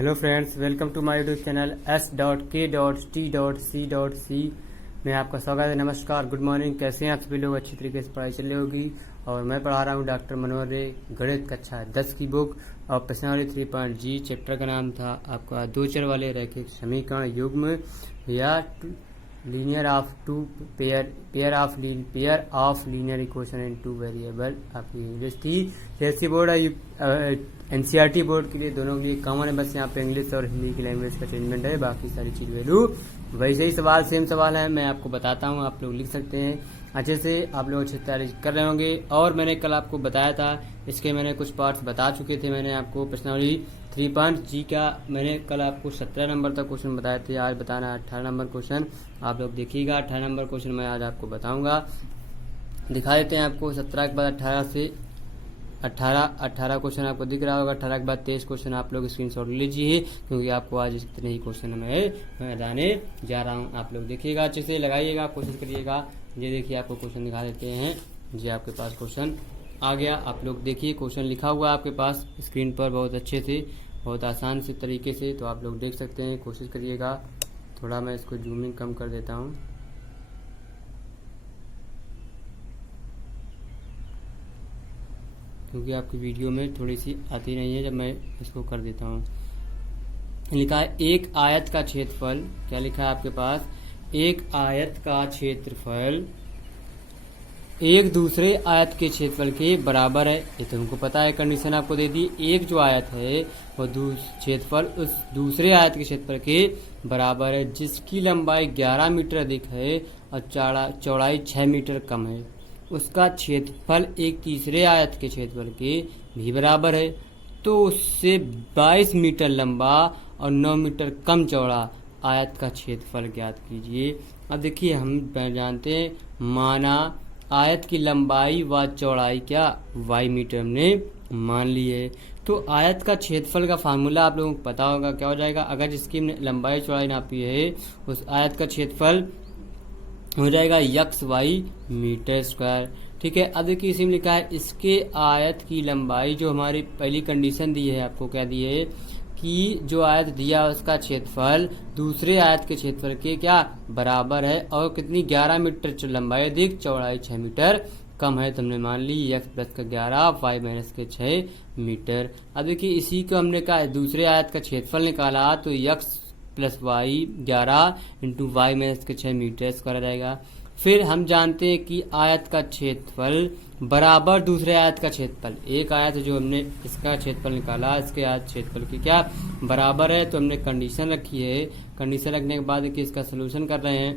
Hello friends, welcome to my YouTube channel S.K.T.C.C। मैं आपका स्वागत है। नमस्कार, गुड मॉर्निंग। कैसे हैं आप सभी लोग? अच्छी तरीके से पढ़ाई चल रही होगी। और मैं पढ़ा रहा हूँ डॉक्टर मनोहर रे, गणित कक्षा 10 की बुक और प्रश्नावली 3.G। चैप्टर का नाम था आपका दो चर वाले रैखिक समीकरण युग्म या linear of two pair of linear equation in two variable. आपकी इंग्लिश थी। सीएससी बोर्ड है, एनसीईआरटी बोर्ड के लिए, दोनों के लिए कॉमन है। बस यहाँ पे इंग्लिश और हिंदी की लैंग्वेज का चेंजमेंट है, बाकी सारी चीज वैल्यू वैसे ही सवाल सेम सवाल है। मैं आपको बताता हूँ, आप लोग लिख सकते हैं अच्छे से। आप लोग अच्छी तैयारी कर रहे होंगे। और मैंने कल आपको बताया था, इसके मैंने कुछ पार्ट्स बता चुके थे। मैंने आपको प्रश्नावली 3.G का मैंने कल आपको 17 नंबर तक क्वेश्चन बताए थे। आज बताना 18 नंबर क्वेश्चन। आप लोग देखिएगा, 18 नंबर क्वेश्चन मैं आज आपको बताऊंगा। दिखा देते हैं आपको। 17 के बाद 18 से 18 क्वेश्चन आपको दिख रहा होगा। 18 के बाद 23 क्वेश्चन आप लोग स्क्रीनशॉट ले लीजिए, क्योंकि आपको आज इतने ही क्वेश्चन मैं बताने जा रहा हूँ। आप लोग देखिएगा, अच्छे से लगाइएगा, कोशिश करिएगा। ये देखिए, आपको क्वेश्चन दिखा देते हैं। जी, आपके पास क्वेश्चन आ गया। आप लोग देखिए, क्वेश्चन लिखा हुआ आपके पास स्क्रीन पर बहुत अच्छे से, बहुत आसान से तरीके से। तो आप लोग देख सकते हैं, कोशिश करिएगा। थोड़ा मैं इसको जूमिंग कम कर देता हूँ, क्योंकि आपकी वीडियो में थोड़ी सी आती नहीं है। जब मैं इसको कर देता हूँ, लिखा है एक आयत का क्षेत्रफल। क्या लिखा है आपके पास? एक आयत का क्षेत्रफल एक दूसरे आयत के क्षेत्रफल के बराबर है। ये तो हमको पता है, कंडीशन आपको दे दी। एक जो आयत है वो क्षेत्रफल उस दूसरे आयत के क्षेत्रफल के बराबर है, जिसकी लंबाई 11 मीटर अधिक है और चौड़ाई 6 मीटर कम है। उसका क्षेत्रफल एक तीसरे आयत के क्षेत्रफल के भी बराबर है, तो उससे 22 मीटर लंबा और 9 मीटर कम चौड़ा आयत का क्षेत्रफल ज्ञात कीजिए। अब देखिए, हम जानते हैं, माना आयत की लंबाई व चौड़ाई क्या y मीटर हमने मान ली है। तो आयत का क्षेत्रफल का फार्मूला आप लोगों को पता होगा, क्या हो जाएगा? अगर जिसकी हमने लंबाई चौड़ाई नापी है, उस आयत का क्षेत्रफल हो जाएगा XY मीटर स्क्वायर। ठीक है। अब देखिए, इसी में लिखा है इसके आयत की लंबाई, जो हमारी पहली कंडीशन दी है आपको, क्या दी है कि जो आयत दिया उसका क्षेत्रफल दूसरे आयत के क्षेत्रफल के क्या बराबर है, और कितनी 11 मीटर लंबाई अधिक, चौड़ाई 6 मीटर कम है। तो हमने मान ली x प्लस का 11 y माइनस के 6 मीटर। अब देखिए, इसी को हमने कहा दूसरे आयत का क्षेत्रफल निकाला, तो x plus y 11 into y minus के 6 मीटर स्क्वायर आ जाएगा। फिर हम जानते हैं कि आयत का क्षेत्रफल बराबर दूसरे आयत का क्षेत्रफल। एक आयत जो हमने इसका क्षेत्रफल निकाला, इसके आयत क्षेत्रफल की क्या बराबर है। तो हमने कंडीशन रखी है। कंडीशन रखने के बाद कि इसका सोल्यूशन कर रहे हैं,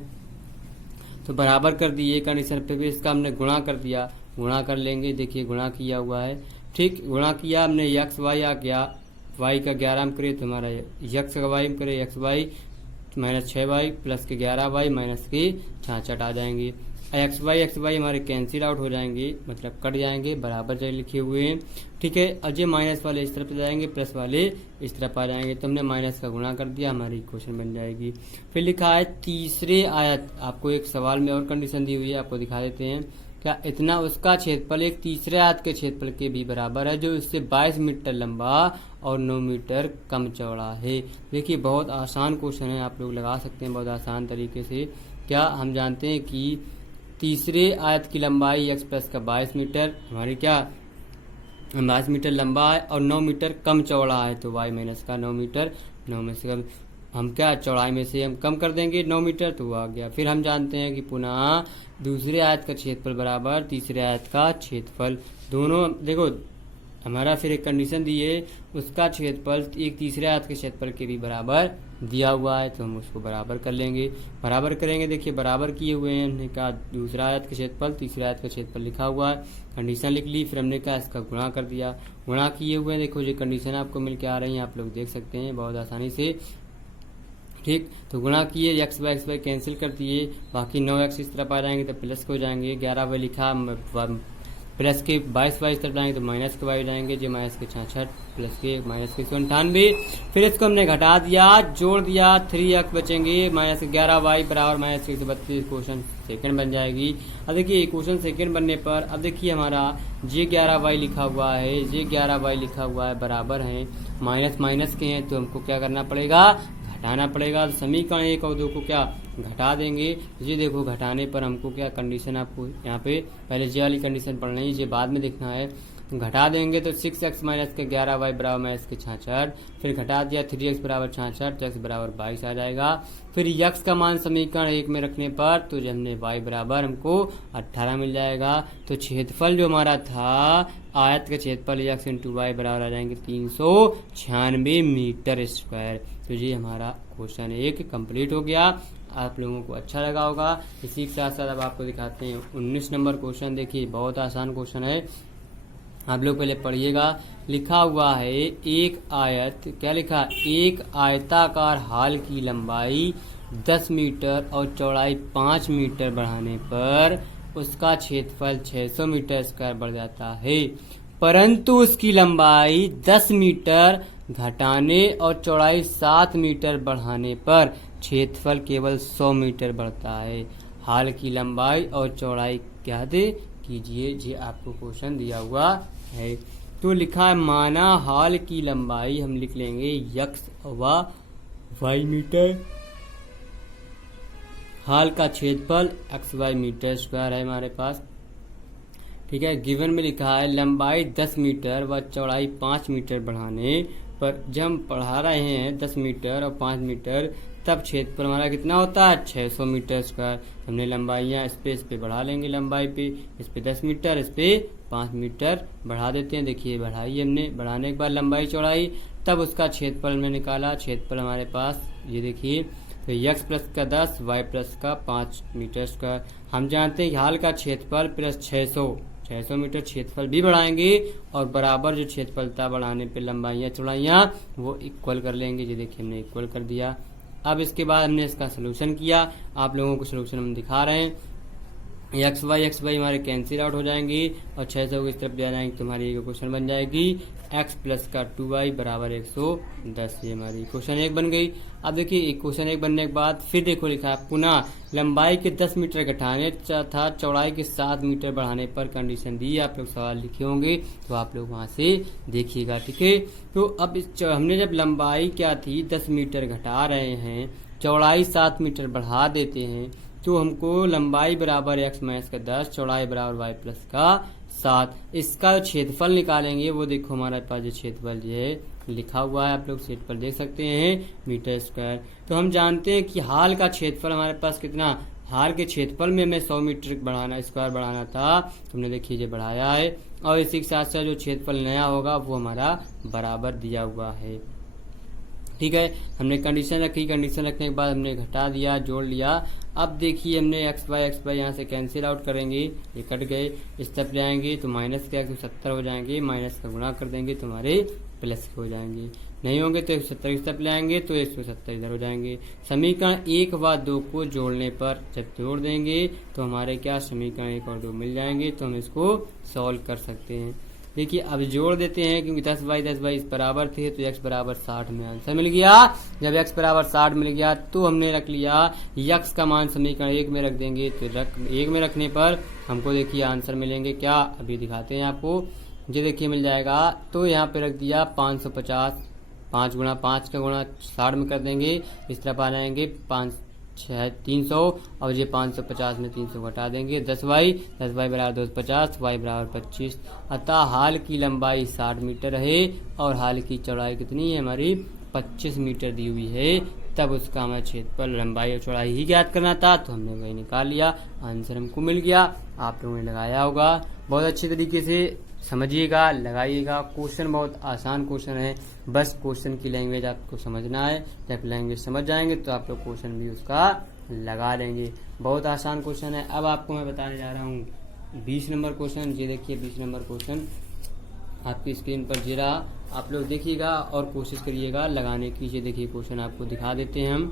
तो बराबर कर दिए कंडीशन पे भी इसका हमने गुणा कर दिया। गुणा कर लेंगे, देखिए गुणा किया हुआ है। ठीक, गुणा किया हमने, एक्स वाई आ गया। वाई का 11 हम करें तो हमारा एक्स का वाई हम करें x Y minus 6y plus के 11y माइनस के 66 आ जाएंगे। एक्स वाई हमारे कैंसिल आउट हो जाएंगे, मतलब कट जाएंगे, बराबर जैसे लिखे हुए हैं। ठीक है। अब ये माइनस वाले इस तरफ आ जाएंगे, प्लस वाले इस तरफ आ जाएंगे। तो हमने माइनस का गुणा कर दिया, हमारी इक्वेशन बन जाएगी। फिर लिखा है तीसरे आयत। आपको एक सवाल में और कंडीशन दी हुई है, आपको दिखा देते हैं। क्या इतना उसका क्षेत्रफल एक तीसरे आयत के क्षेत्रफल के भी बराबर है, जो इससे 22 मीटर लंबा और 9 मीटर कम चौड़ा है। देखिए, बहुत आसान क्वेश्चन है, आप लोग लगा सकते हैं बहुत आसान तरीके से। क्या हम जानते हैं कि तीसरे आयत की लंबाई x प्लस का 22 मीटर, हमारी क्या 22 मीटर लंबा है और 9 मीटर कम चौड़ा है। तो y माइनस का 9 मीटर, 9 में से कम हम क्या चौड़ाई में से हम कम कर देंगे 9 मीटर, तो वो आ गया। फिर हम जानते हैं कि पुनः दूसरे आयत का क्षेत्रफल बराबर तीसरे आयत का क्षेत्रफल। दोनों देखो, हमारा फिर एक कंडीशन दी है, उसका क्षेत्रफल एक तीसरे आयत के क्षेत्रफल के भी बराबर दिया हुआ है, तो हम उसको बराबर कर लेंगे। बराबर करेंगे, देखिए बराबर किए हुए हैं। हमने कहा दूसरा आयत का क्षेत्रफल तीसरे आयत का क्षेत्रफल लिखा हुआ है, कंडीशन लिख ली। फिर हमने कहा इसका गुणा कर दिया। गुणा किए हुए हैं, देखो ये कंडीशन आपको मिल के आ रही है, आप लोग देख सकते हैं बहुत आसानी से। ठीक, तो गुणा किए, एक्स वाई कैंसिल कर दिए, बाकी 9x इस तरफ आ जाएंगे तो प्लस हो जाएंगे। 11y लिखा, प्लस के 22 तरफ जाएंगे तो माइनस के 22 जाएंगे, जो माइनस के 66 प्लस के माइनस के 198। फिर इसको हमने घटा दिया, जोड़ दिया, 3x बचेंगे, माइनस के 11y बराबर माइनस के 132 क्वेश्चन सेकंड बन जाएगी। अब देखिए क्वेश्चन सेकंड बनने पर अब देखिए हमारा जे 11y लिखा हुआ है, जे 11y लिखा हुआ है बराबर है माइनस माइनस के हैं, तो हमको क्या करना पड़ेगा, घटाना पड़ेगा। तो समीकरण 1 और 2 को क्या घटा देंगे। ये देखो घटाने पर हमको क्या कंडीशन, आपको यहाँ पे पहले जे वाली कंडीशन पढ़ना है, ये बाद में देखना है। तो घटा देंगे तो 6x माइनस के 11y बराबर माइनस के 66, फिर घटा दिया 3x बराबर 66, तो x बराबर 22 आ जाएगा। फिर x का मान समीकरण 1 में रखने पर तो जब हमने y बराबर हमको 18 मिल जाएगा। तो क्षेत्रफल जो हमारा था आयत का क्षेत्रफल x इंटू वाई बराबर आ जाएंगे 396 मीटर स्क्वायर। तो ये हमारा क्वेश्चन 1 कंप्लीट हो गया। आप लोगों को अच्छा लगा होगा। इसी के साथ साथ अब आपको दिखाते हैं 19 नंबर क्वेश्चन। देखिए बहुत आसान क्वेश्चन है, आप लोग पहले पढ़िएगा। लिखा हुआ है एक आयत, क्या लिखा, एक आयताकार हाल की लंबाई 10 मीटर और चौड़ाई 5 मीटर बढ़ाने पर उसका क्षेत्रफल 600 मीटर स्क्वायर बढ़ जाता है, परंतु उसकी लंबाई 10 मीटर घटाने और चौड़ाई 7 मीटर बढ़ाने पर क्षेत्रफल केवल 100 मीटर बढ़ता है। हाल की लंबाई और चौड़ाई क्या दे कीजिए, ये आपको क्वेश्चन दिया हुआ है। तो लिखा है माना हाल की लंबाई हम लिख लेंगे x व y मीटर, हाल का क्षेत्रफल xy मीटर स्क्वायर है हमारे पास, ठीक है। गिवन में लिखा है लंबाई 10 मीटर व चौड़ाई 5 मीटर बढ़ाने पर, जब हम बढ़ा रहे हैं 10 मीटर और 5 मीटर तब क्षेत्रफल हमारा कितना होता है 600 मीटर स्क्वायर। हमने लंबाइयाँ इस पे बढ़ा लेंगे, लंबाई पे इस पे 10 मीटर, इस पे 5 मीटर बढ़ा देते हैं। देखिए बढ़ाई हमने, बढ़ाने के बाद लंबाई चौड़ाई, तब उसका क्षेत्रफल हमने निकाला। क्षेत्रफल हमारे पास ये देखिए, तो x प्लस का 10 y प्लस का 5 मीटर स्क्वायर। हम जानते हैं कि हाल का क्षेत्रफल प्लस 600 मीटर क्षेत्रफल भी बढ़ाएंगे और बराबर जो क्षेत्रफल था बढ़ाने पे लंबाइयाँ चौड़ाइयाँ वो इक्वल कर लेंगे। ये देखिए हमने इक्वल कर दिया। अब इसके बाद हमने इसका सलूशन किया, आप लोगों को सलूशन हम दिखा रहे हैं। एक्स वाई हमारे कैंसिल आउट हो जाएंगी और 600 को इस तरफ ले जाएंगे तो हमारी क्वेश्चन बन जाएगी x प्लस का 2y बराबर 110। ये हमारी क्वेश्चन 1 बन गई। अब देखिए क्वेश्चन 1 बनने के बाद फिर देखो लिखा है पुनः लंबाई के 10 मीटर घटाने था चौड़ाई के 7 मीटर बढ़ाने पर कंडीशन दी। आप लोग सवाल लिखे होंगे तो आप लोग वहां से देखिएगा, ठीक है। तो अब हमने जब लंबाई क्या थी 10 मीटर घटा रहे हैं, चौड़ाई 7 मीटर बढ़ा देते हैं, तो हमको लंबाई बराबर x माइनस का 10, चौड़ाई बराबर y प्लस का 7, इसका क्षेत्रफल निकालेंगे। वो देखो हमारे पास जो क्षेत्रफल है लिखा हुआ है, आप लोग क्षेत्रफल देख सकते हैं मीटर स्क्वायर। तो हम जानते हैं कि हाल का क्षेत्रफल हमारे पास कितना, हाल के क्षेत्रफल में हमें 100 मीटर बढ़ाना, स्क्वायर बढ़ाना था, तुमने देखिए जो बढ़ाया है। और इसी के साथ साथ जो क्षेत्रफल नया होगा वो हमारा बराबर दिया हुआ है, ठीक है। हमने कंडीशन रखी, कंडीशन रखने के बाद हमने घटा दिया, जोड़ लिया। अब देखिए हमने एक्स वाई यहाँ से कैंसिल आउट करेंगे, ये कट गए, इस तरफ ले आएंगे तो माइनस के 170 हो जाएंगे, माइनस का गुणा कर देंगे तो हमारे प्लस के हो जाएंगे, नहीं होंगे तो 170 इस तरफ ले आएंगे तो 170 इधर हो जाएंगे। समीकरण 1 व 2 को जोड़ने पर जब जोड़ देंगे तो हमारे क्या समीकरण 1 और 2 मिल जाएंगे, तो हम इसको सॉल्व कर सकते हैं। देखिए अब जोड़ देते हैं क्योंकि 10 इस बराबर थे तो x बराबर 60 में आंसर मिल गया। जब x बराबर 60 मिल गया तो हमने रख लिया x का मान समीकरण 1 में रख देंगे, तो 1 में रखने पर हमको देखिए आंसर मिलेंगे क्या, अभी दिखाते हैं आपको। ये देखिए मिल जाएगा, तो यहाँ पे रख दिया 550, 5 गुणा 5 का गुणा 60 में कर देंगे, इस तरफ आ जाएंगे 300 और ये 550 में 300 घटा देंगे, 10y बराबर 250, y बराबर 25। अतः हाल की लंबाई 60 मीटर है और हाल की चौड़ाई कितनी है हमारी 25 मीटर दी हुई है। तब उसका हमें क्षेत्रफल लंबाई और चौड़ाई ही ज्ञात करना था, तो हमने वही निकाल लिया, आंसर हमको मिल गया। आप लोगों ने लगाया होगा, बहुत अच्छी तरीके से समझिएगा, लगाइएगा। क्वेश्चन बहुत आसान क्वेश्चन है, बस क्वेश्चन की लैंग्वेज आपको समझना है। जब लैंग्वेज समझ जाएंगे तो आप लोग क्वेश्चन भी उसका लगा लेंगे। बहुत आसान क्वेश्चन है। अब आपको मैं बताने जा रहा हूँ 20 नंबर क्वेश्चन। ये देखिए 20 नंबर क्वेश्चन आपकी स्क्रीन पर जी रहा, आप लोग देखिएगा और कोशिश करिएगा लगाने की। ये देखिए क्वेश्चन आपको दिखा देते हैं हम।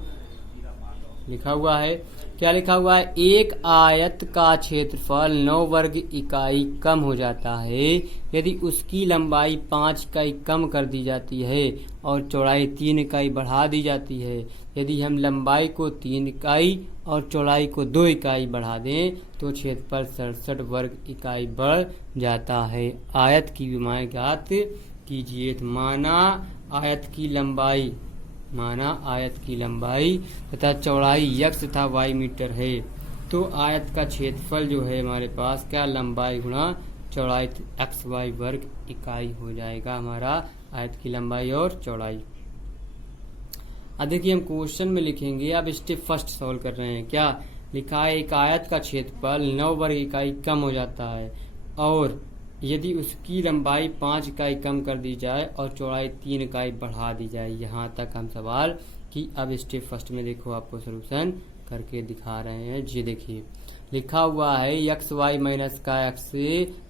लिखा हुआ है, क्या लिखा हुआ है, एक आयत का क्षेत्रफल 9 वर्ग इकाई कम हो जाता है यदि उसकी लंबाई 5 इकाई कम कर दी जाती है और चौड़ाई 3 इकाई बढ़ा दी जाती है। यदि हम लंबाई को 3 इकाई और चौड़ाई को 2 इकाई बढ़ा दें तो क्षेत्रफल 67 वर्ग इकाई बढ़ जाता है। आयत की विमाएं ज्ञात कीजिए। तो माना आयत की लंबाई तथा चौड़ाई x तथा y मीटर है, तो आयत का क्षेत्रफल जो है हमारे पास क्या, लंबाई गुणा चौड़ाई xy वर्ग इकाई हो जाएगा हमारा आयत की लंबाई और चौड़ाई। अब देखिए हम क्वेश्चन में लिखेंगे, अब स्टेप फर्स्ट सॉल्व कर रहे हैं। क्या लिखा है, एक आयत का क्षेत्रफल 9 वर्ग इकाई कम हो जाता है और यदि उसकी लंबाई 5 इकाई कम कर दी जाए और चौड़ाई 3 इकाई बढ़ा दी जाए। यहाँ तक हम सवाल की अब स्टेप फर्स्ट में देखो आपको सोल्यूशन करके दिखा रहे हैं। जी देखिए लिखा हुआ है एक्स वाई माइनस का एक्स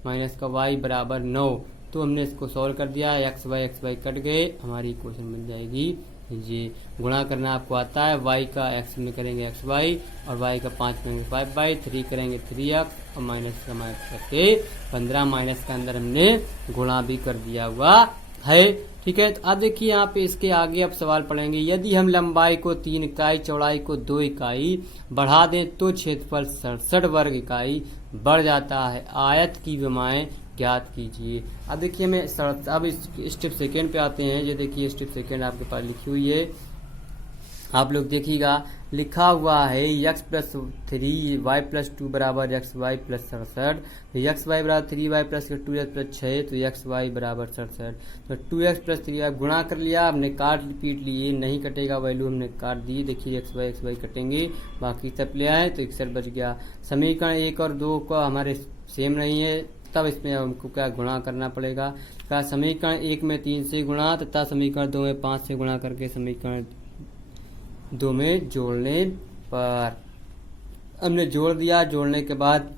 माइनस का वाई बराबर 9, तो हमने इसको सॉल्व कर दिया, एक्स वाई कट गए, हमारी इक्वेशन बन जाएगी। जी गुणा करना आपको आता है, y का x में करेंगे xy और y का 5 करेंगे 5y, 3 करेंगे 3x और माइनस का माइनस करके 15 माइनस का अंदर हमने गुणा भी कर दिया हुआ है। ठीक है, तो अब देखिए यहाँ पे इसके आगे अब सवाल पढ़ेंगे, यदि हम लंबाई को 3 इकाई चौड़ाई को 2 इकाई बढ़ा दें तो क्षेत्रफल 67 वर्ग इकाई बढ़ जाता है। आयत की विमाएं ज्ञात कीजिए। अब देखिए मैं अब स्टेप सेकेंड पे आते हैं। ये देखिए स्टेप सेकेंड आपके पास लिखी हुई है, आप लोग देखिएगा, लिखा हुआ है x प्लस 3 y प्लस 2 बराबर x y plus 67, x y बराबर 3y प्लस 2x प्लस 6, तो एक्स वाई बराबर 67। तो 2x प्लस 3y गुणा कर लिया, हमने काट पीट लिए, नहीं कटेगा वैल्यू हमने काट दी। देखिए एक्स वाई कटेंगे, बाकी सब ले आए तो 61 बच गया। समीकरण 1 और 2 का हमारे सेम नहीं है, तब इसमें हमको क्या गुणा करना पड़ेगा। क्या समीकरण 1 में 3 से गुणा तथा समीकरण 2 में 5 से गुणा करके समीकरण 2 में जोड़ने पर हमने जोड़ दिया। जोड़ने के बाद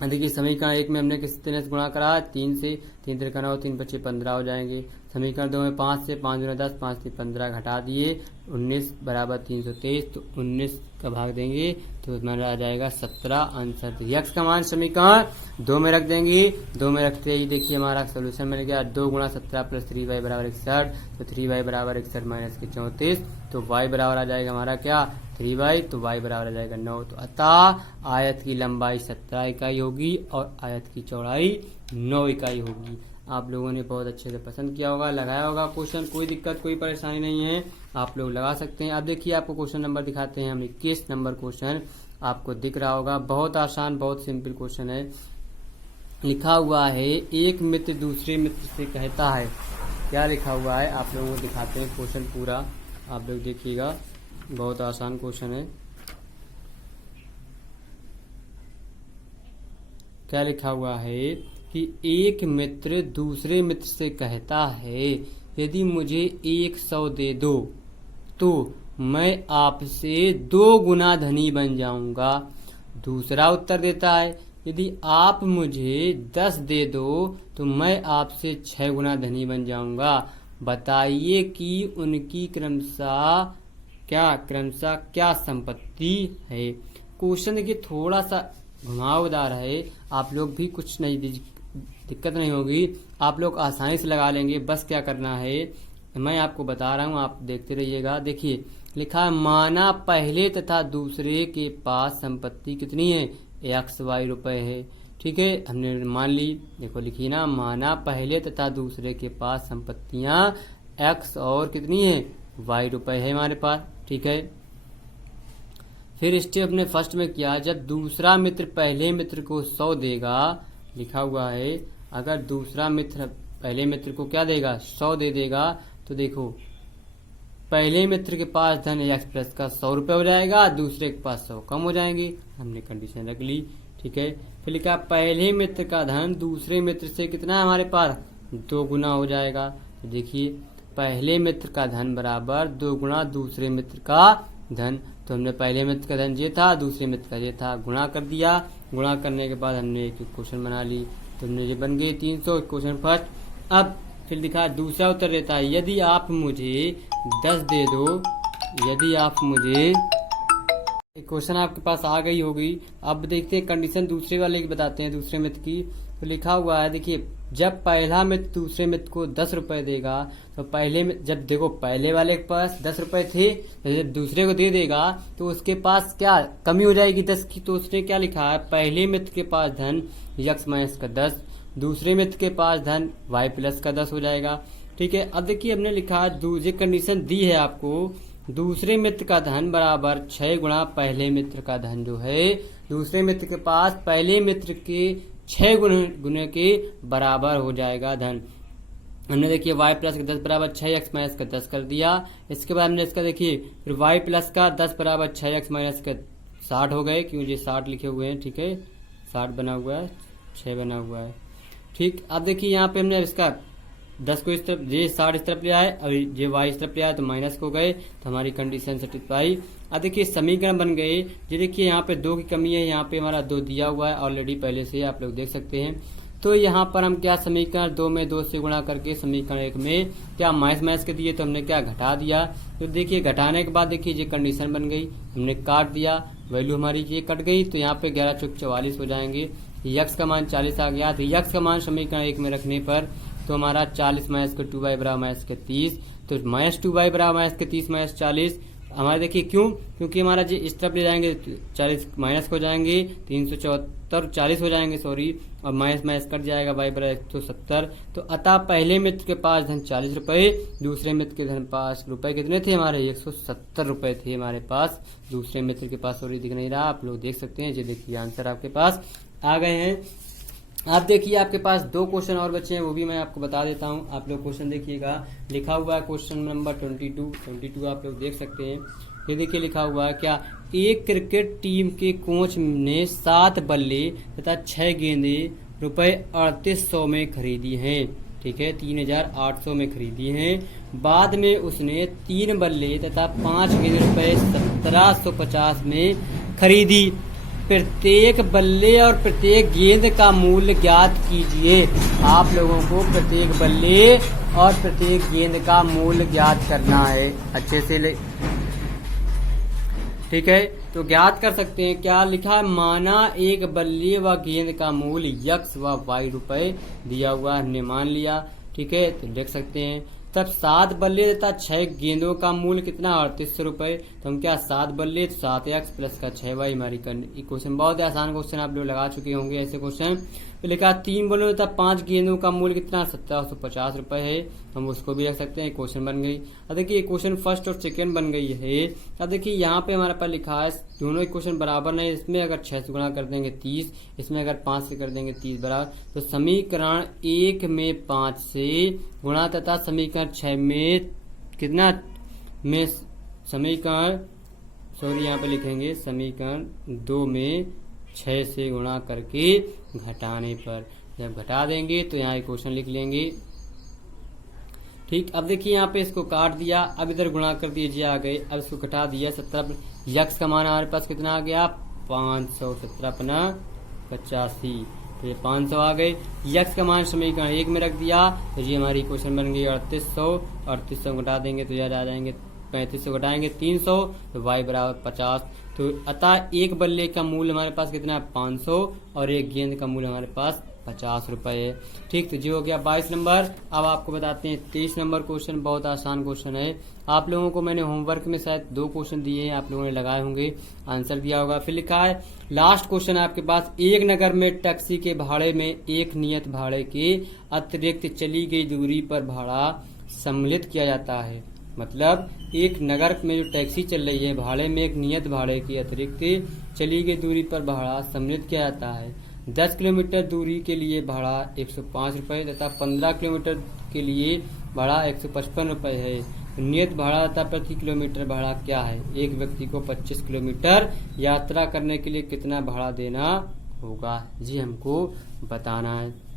देखिए समीकरण 1 में हमने किस तरह से गुणा करा, 3 से, 3 3 9 3 25 15 हो जाएंगे। समीकरण 2 में 5 से, 5 गुना 10 5 से 15 घटा दिए, 19 बराबर 323, तो 19 का भाग देंगे तो हमारा आ जाएगा 17 आंसर। x का मान समीकरण 2 में रख देंगे, 2 में रखते ही देखिए हमारा सोल्यूशन मिल गया, 2 गुणा 17 प्लस 3y बराबर 61, तो 3y बराबर 61 माइनस के 34, तो y बराबर आ जाएगा हमारा क्या, 3y, तो y बराबर आ जाएगा 9। तो अतः आयत की लंबाई 17 इकाई होगी और आयत की चौड़ाई 9 इकाई होगी। आप लोगों ने बहुत अच्छे से पसंद किया होगा, लगाया होगा क्वेश्चन, कोई दिक्कत कोई परेशानी नहीं है, आप लोग लगा सकते हैं। अब देखिए आपको क्वेश्चन नंबर दिखाते हैं हम, 21 नंबर क्वेश्चन आपको दिख रहा होगा, बहुत आसान बहुत सिंपल क्वेश्चन है। लिखा हुआ है, एक मित्र दूसरे मित्र से कहता है, क्या लिखा हुआ है आप लोगों को दिखाते हैं क्वेश्चन पूरा, आप लोग देखिएगा, बहुत आसान क्वेश्चन है। क्या लिखा हुआ है कि एक मित्र दूसरे मित्र से कहता है, यदि मुझे 100 दे दो तो मैं आपसे 2 गुना धनी बन जाऊंगा। दूसरा उत्तर देता है, यदि आप मुझे 10 दे दो तो मैं आपसे 6 गुना धनी बन जाऊंगा। बताइए कि उनकी क्रमशः क्या संपत्ति है। क्वेश्चन देखिए थोड़ा सा घुमावदार है, आप लोग भी कुछ नहीं दिक्कत नहीं होगी, आप लोग आसानी से लगा लेंगे। बस क्या करना है मैं आपको बता रहा हूँ, आप देखते रहिएगा। देखिए लिखा है, माना पहले तथा दूसरे के पास संपत्ति कितनी है, XY रुपए है। ठीक है, हमने मान ली, देखो लिखिए ना, माना पहले तथा दूसरे के पास संपत्तियां X और कितनी है, Y रुपए है हमारे पास। ठीक है, फिर स्टेप ने फर्स्ट में किया, जब दूसरा मित्र पहले मित्र को 100 देगा, लिखा हुआ है अगर दूसरा मित्र पहले मित्र को क्या देगा, 100 दे देगा, तो देखो पहले मित्र के पास धन एक्स प्लस का 100 रुपये हो जाएगा, दूसरे के पास 100 कम हो जाएंगे, हमने कंडीशन रख ली। ठीक है, फिर लिखा पहले मित्र का धन दूसरे मित्र से कितना है हमारे पास, 2 गुना हो जाएगा। तो देखिए पहले मित्र का धन बराबर 2 गुना दूसरे मित्र का धन, तो हमने पहले मित्र का धन ये था, दूसरे मित्र का ये था, गुणा कर दिया। गुणा करने के बाद हमने एक क्वेश्चन बना ली, तो हमने ये बन गए 300 क्वेश्चन फर्स्ट। अब फिर दिखा दूसरा उत्तर देता है, यदि आप मुझे 10 दे दो यदि आप मुझे, क्वेश्चन आपके पास आ गई होगी। अब देखते हैं कंडीशन दूसरे वाले की बताते हैं, दूसरे मित्र की। तो लिखा हुआ है, देखिए, जब पहला मित्र दूसरे मित्र को 10 रुपए देगा, तो पहले में जब देखो पहले वाले के पास 10 रुपए थे, तो जब दूसरे को दे देगा तो उसके पास क्या कमी हो जाएगी 10 की। तो उसने क्या लिखा है, पहले मित्र के पास धन x माइनस का 10, दूसरे मित्र के पास धन y प्लस का 10 हो जाएगा। ठीक है, अब देखिए हमने लिखा, दूसरी कंडीशन दी है आपको, दूसरे मित्र का धन बराबर 6 गुणा पहले मित्र का धन, जो है दूसरे मित्र के पास पहले मित्र के 6 गुने के बराबर हो जाएगा धन। हमने देखिए y प्लस का 10 बराबर 6x माइनस का 10 कर दिया। इसके बाद हमने इसका देखिए फिर y प्लस का 10 बराबर 6x माइनस का 60 हो गए, क्योंकि 60 लिखे हुए हैं। ठीक है, 60 बना हुआ है, 6 बना हुआ है। ठीक, अब देखिए यहाँ पे हमने इसका 10 को इस तरफ, ये 60 इस तरफ ले आए, अब ये y इस तरफ ले आए, तो माइनस को गए, तो हमारी कंडीशन सेटिस्फाई। अब देखिए समीकरण बन गए। ये देखिए यहाँ पे 2 की कमी है, यहाँ पे हमारा 2 दिया हुआ है ऑलरेडी पहले से, आप लोग देख सकते हैं। तो यहाँ पर हम क्या, समीकरण 2 में 2 से गुणा करके समीकरण 1 में क्या माइनस माइनस के दिए, तो हमने क्या घटा दिया। तो देखिए घटाने के बाद देखिए ये कंडीशन बन गई, हमने काट दिया, वैल्यू हमारी ये कट गई, तो यहाँ पे 11 चौक 44 हो जाएंगे। यक्स का मान 40 आ गया, तो यक्स का मान समीकरण 1 में रखने पर तो हमारा 40 माइनस के 2y बराबर माइनस के 30, तो माइनस 2y बराबर माइनस के 30 माइनस 40 हमारे, देखिए क्यों, क्योंकि हमारा जो इस तरफ ले जाएंगे 40 माइनस हो जाएंगे, 374 40 हो जाएंगे सॉरी, और माइनस माइनस कट जाएगा, y बराबर 170। तो अतः पहले मित्र के पास धन 40 रुपए, दूसरे मित्र के धन पास रुपए कितने थे हमारे, 170 रुपए थे हमारे पास दूसरे मित्र के पास। सॉरी दिख नहीं रहा, आप लोग देख सकते हैं। ये देखिए आंसर आपके पास आ गए हैं। आप देखिए आपके पास 2 क्वेश्चन और बचे हैं, वो भी मैं आपको बता देता हूं। आप लोग क्वेश्चन देखिएगा, लिखा हुआ है क्वेश्चन नंबर 22 आप लोग देख सकते हैं। ये देखिए लिखा हुआ है, क्या एक क्रिकेट टीम के कोच ने 7 बल्ले तथा 6 गेंदे रुपए 3800 में खरीदी हैं। ठीक है, 3800 में खरीदी हैं। बाद में उसने 3 बल्ले तथा 5 गेंदे रुपए 1750 में खरीदी। प्रत्येक बल्ले और प्रत्येक गेंद का मूल्य ज्ञात कीजिए। आप लोगों को प्रत्येक बल्ले और प्रत्येक गेंद का मूल्य ज्ञात करना है, अच्छे से ठीक है। तो ज्ञात कर सकते हैं, क्या लिखा है, माना एक बल्ले व गेंद का मूल्य x व y रुपए दिया हुआ, हमने मान लिया। ठीक है, तो देख सकते हैं। तब 7 बल्ले तथा 6 गेंदों का मूल्य कितना, 3800 रुपए। तो हम क्या, 7 बल्ले तो 7x प्लस का 6y हमारी क्वेश्चन बहुत आसान क्वेश्चन आप लोग लगा चुके होंगे ऐसे क्वेश्चन। तो लिखा 3 बल्लों तथा 5 गेंदों का मूल्य कितना, 1750 रुपए है। हम उसको भी रख सकते हैं, क्वेश्चन बन गई। अब देखिए क्वेश्चन फर्स्ट और सेकेंड बन गई है। अब देखिए यहाँ पे हमारे पास लिखा है दोनों इक्वेशन बराबर नहीं, इसमें अगर 6 से गुणा कर देंगे 30, इसमें अगर 5 से कर देंगे 30 बराबर। तो समीकरण 1 में 5 से गुणा तथा समीकरण 6 में कितना में समीकरण सॉरी यहाँ पे लिखेंगे समीकरण 2 में 6 से गुणा करके घटाने पर, जब घटा देंगे तो यहाँ इक्वेशन लिख लेंगे। ठीक, अब देखिए यहाँ पे इसको काट दिया, अब इधर गुणा कर दीजिए आ गए, अब इसको घटा दिया 17, यक्स का मान हमारे पास कितना आ गया 500, 17×85, तो ये 500 आ गए। यक्स का मान समीकरण 1 में रख दिया, तो ये हमारी इक्वेशन बन गई 3800 घटा देंगे तो याद आ जाएंगे 3500 घटाएंगे 300, तो y बराबर 50। तो अतः एक बल्ले का मूल्य हमारे पास कितना है 500 और एक गेंद का मूल्य हमारे पास 50 रुपए है। ठीक, तो जी हो गया 22 नंबर। अब आपको बताते हैं 23 नंबर क्वेश्चन, बहुत आसान क्वेश्चन है। आप लोगों को मैंने होमवर्क में शायद 2 क्वेश्चन दिए हैं, आप लोगों ने लगाए होंगे, आंसर दिया होगा। फिर लिखा है लास्ट क्वेश्चन आपके पास, एक नगर में टैक्सी के भाड़े में एक नियत भाड़े के अतिरिक्त चली गई दूरी पर भाड़ा सम्मिलित किया जाता है। मतलब एक नगर में जो टैक्सी चल रही है भाड़े में एक नियत भाड़े के अतिरिक्त चली गई दूरी पर भाड़ा सम्मिलित किया जाता है। 10 किलोमीटर दूरी के लिए भाड़ा 105 रुपए तथा 15 किलोमीटर के लिए भाड़ा 155 रुपए है। नियत भाड़ा तथा प्रति किलोमीटर भाड़ा क्या है। एक व्यक्ति को 25 किलोमीटर यात्रा करने के लिए कितना भाड़ा देना होगा, जी हमको बताना है।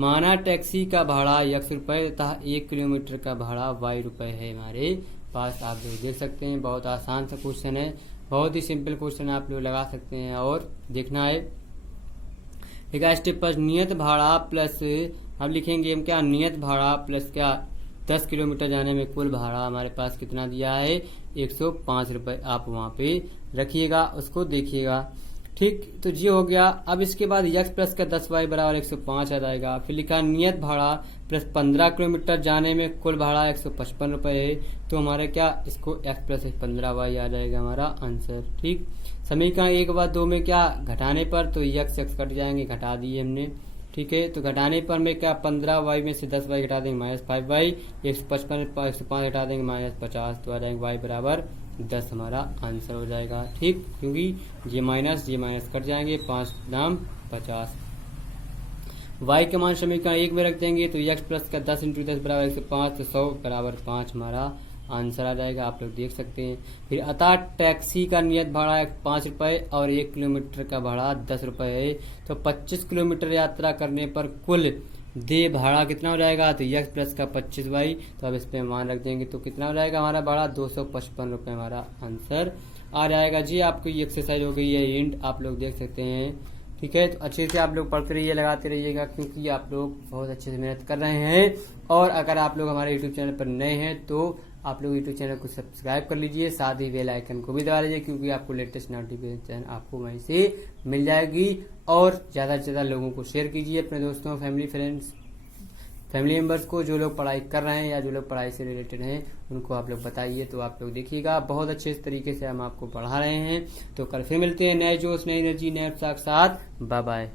माना टैक्सी का भाड़ा x रुपए तथा 1 किलोमीटर का भाड़ा y रुपए है हमारे पास। आप लोग देख सकते हैं, बहुत आसान सा क्वेश्चन है, बहुत ही सिंपल क्वेश्चन आप लोग लगा सकते हैं और देखना है। ठीक है, स्टेप पर नियत भाड़ा प्लस, अब लिखेंगे हम क्या, नियत भाड़ा प्लस क्या 10 किलोमीटर जाने में कुल भाड़ा हमारे पास कितना दिया है 105 रुपए। आप वहां पे रखिएगा, उसको देखिएगा। ठीक, तो ये हो गया। अब इसके बाद x प्लस का 10y बराबर 105 आ जाएगा। फिर लिखा नियत भाड़ा प्लस 15 किलोमीटर जाने में कुल भाड़ा 155 रुपए है, तो हमारे क्या इसको x प्लस 15y आ जाएगा हमारा आंसर। ठीक, समीकरण 1 व 2 में क्या घटाने पर तो x कट जाएंगे, घटा दिए हमने। ठीक है, तो घटाने पर में क्या 15y में से 10y घटा देंगे -5y, 155 घटा देंगे -50, तो आ जाएंगे y बराबर 10 हमारा आंसर हो जाएगा। ठीक, क्योंकि ये माइनस कट जाएंगे, 5 दाम 50। y के मान समीकरण 1 में रख देंगे तो x प्लस का 10 × 10 बराबर 105, तो 100 बराबर 5 हमारा आंसर आ जाएगा। आप लोग देख सकते हैं। फिर अतः टैक्सी का नियत भाड़ा 5 रुपए और 1 किलोमीटर का भाड़ा 10 रुपए है, तो 25 किलोमीटर यात्रा करने पर कुल दे भाड़ा कितना हो जाएगा, तो x प्लस का 25y, तो अब इस पे मान रख देंगे तो कितना हो जाएगा हमारा भाड़ा 255 रुपए हमारा आंसर आ जाएगा जी। आपको ये एक्सरसाइज हो गई है हिंट, आप लोग देख सकते हैं। ठीक है, तो अच्छे से आप लोग पढ़ते रहिए, लगाते रहिएगा, क्योंकि आप लोग बहुत अच्छे से मेहनत कर रहे हैं। और अगर आप लोग हमारे यूट्यूब चैनल पर नए हैं तो आप लोग यूट्यूब चैनल को सब्सक्राइब कर लीजिए, साथ ही बेल आइकन को भी दबा लीजिए, क्योंकि आपको लेटेस्ट नोटिफिकेशन आपको वहीं से मिल जाएगी। और ज़्यादा से ज़्यादा लोगों को शेयर कीजिए, अपने दोस्तों, फैमिली मेंबर्स को, जो लोग पढ़ाई कर रहे हैं या जो लोग पढ़ाई से रिलेटेड हैं उनको आप लोग बताइए। तो आप लोग देखिएगा, बहुत अच्छे तरीके से हम आपको पढ़ा रहे हैं। तो कल फिर मिलते हैं नए जोश, नई एनर्जी, नए उत्साह के साथ। Bye bye.